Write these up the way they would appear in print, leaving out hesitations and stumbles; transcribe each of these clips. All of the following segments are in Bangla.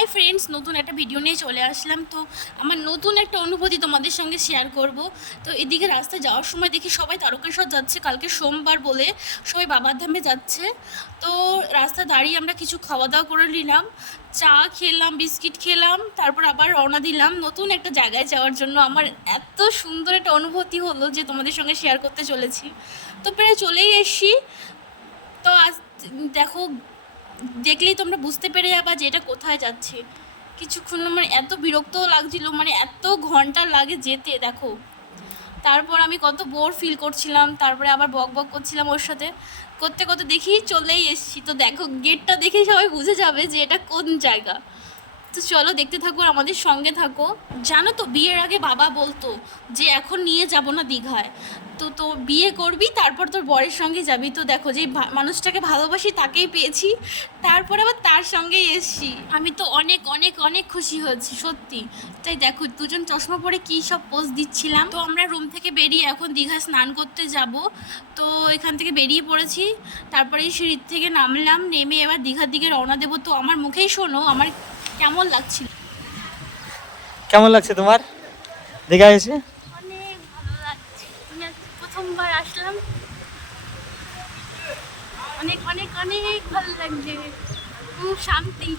হাই ফ্রেন্ডস, নতুন একটা ভিডিও নিয়ে চলে আসলাম। তো আমার নতুন একটা অনুভূতি তোমাদের সঙ্গে শেয়ার করব। তো এদিকে রাস্তায় যাওয়ার সময় দেখি সবাই তারকেশ্বর যাচ্ছে, কালকে সোমবার বলে সবাই বাবার ধামে যাচ্ছে। তো রাস্তা দাঁড়িয়ে আমরা কিছু খাওয়া দাওয়া করে নিলাম, চা খেলাম, বিস্কিট খেলাম, তারপর আবার রওনা দিলাম নতুন একটা জায়গায় যাওয়ার জন্য। আমার এত সুন্দর একটা অনুভূতি হলো যে তোমাদের সঙ্গে শেয়ার করতে চলেছি। তো প্রায় চলেই এসছি। তো আজ দেখো, দেখলেই তোমরা বুঝতে পেরে যাবা যে এটা কোথায় যাচ্ছে। কিছুক্ষণ মানে এত বিরক্তও লাগছিল, মানে এত ঘন্টা লাগে যেতে দেখো। তারপর আমি কত বোর ফিল করছিলাম, তারপরে আবার বক বক করছিলাম ওর সাথে, করতে করতে দেখি চলেই এসছি। তো দেখো, গেটটা দেখেই সবাই বুঝে যাবে যে এটা কোন জায়গা। তো চলো দেখতে থাকো আর আমাদের সঙ্গে থাকো। জানো তো, বিয়ের আগে বাবা বলতো যে এখন নিয়ে যাব না দীঘায়, তো বিয়ে করবি তারপর তোর বরের সঙ্গে যাবি। তো দেখো, যেই মানুষটাকে ভালোবাসি তাকেই পেয়েছি, তারপর আবার তার সঙ্গেই এসছি। আমি তো অনেক অনেক অনেক খুশি হয়েছি সত্যি। তাই দেখো, দুজন চশমা পরে কী সব পোজ দিচ্ছিলাম। তো আমরা রুম থেকে বেরিয়ে এখন দীঘায় স্নান করতে যাব। তো এখান থেকে বেরিয়ে পড়েছি, তারপরে সিঁড়ির থেকে নামলাম, নেমে এবার দীঘার দিকে রওনা দেবো। তো আমার মুখেই শোনো আমার কেমন লাগছিল। কেমন লাগছে তোমার দীঘা এসে? অনেক ভালো লাগছে। আমি প্রথমবার আসলাম, অনেক অনেক অনেক ভালো লাগছে, খুব শান্তি।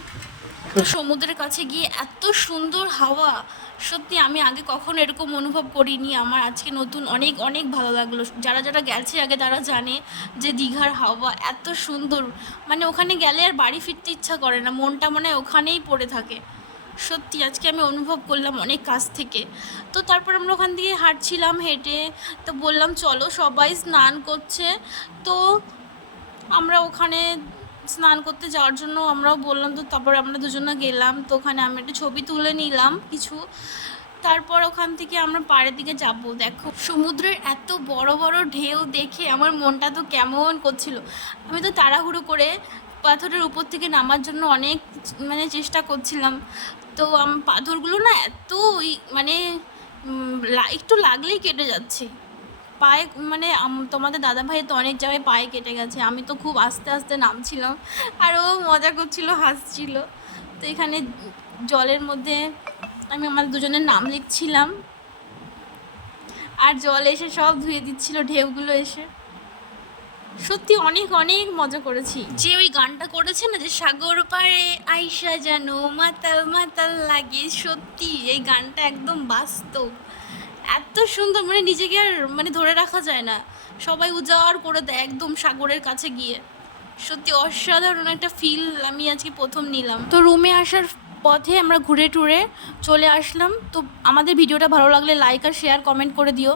তো সমুদ্রের কাছে গিয়ে এত সুন্দর হাওয়া, সত্যি আমি আগে কখনো এরকম অনুভব করিনি। আমার আজকে নতুন অনেক অনেক ভালো লাগলো। যারা যারা গেছে আগে তারা জানে যে দীঘার হাওয়া এত সুন্দর, মানে ওখানে গেলে আর বাড়ি ফিরতে ইচ্ছা করে না, মনটা মানে ওখানেই পড়ে থাকে। সত্যি আজকে আমি অনুভব করলাম অনেক কাছ থেকে। তো তারপর আমরা ওখান দিয়ে হাঁটছিলাম, হেঁটে তো বললাম চলো, সবাই স্নান করছে। তো আমরা ওখানে স্নান করতে যাওয়ার জন্য আমরাও বললাম, তো তারপরে আমরা দুজনে গেলাম। তো ওখানে আমি একটা ছবি তুলে নিলাম কিছু, তারপর ওখান থেকে আমরা পাড়ের দিকে যাব। দেখো, সমুদ্রের এত বড় বড় ঢেউ দেখে আমার মনটা তো কেমন করছিল। আমি তো তাড়াহুড়ো করে পাথরের উপর থেকে নামার জন্য অনেক মানে চেষ্টা করছিলাম। তো পাথরগুলো না এত মানে একটু লাগলেই কেটে যাচ্ছে পায়ে, মানে তোমাদের দাদাভাই তো অনেক জায়গায় পায়ে কেটে গেছে। আমি তো খুব আস্তে আস্তে নামছিলাম, আর ও মজা করছিল, হাসছিল। তো এখানে জলের মধ্যে আমি আমার দুজনের নাম লিখছিলাম, আর জল এসে সব ধুয়ে দিচ্ছিল ঢেউগুলো এসে। সত্যি অনেক অনেক মজা করেছি। যে ওই গানটা করেছে না, যে সাগর পাড়ে আইসা যেন মাতাল মাতাল লাগে, সত্যি এই গানটা একদম বাস্তব। এত সুন্দর, মানে নিজেকে আর মানে ধরে রাখা যায় না, সবাই উজাড় করে দেয় একদম সাগরের কাছে গিয়ে। সত্যি অসাধারণ একটা ফিল আমি আজকে প্রথম নিলাম। তো রুমে আসার পথে আমরা ঘুরে টুরে চলে আসলাম। তো আমাদের ভিডিওটা ভালো লাগলে লাইক আর শেয়ার কমেন্ট করে দিও।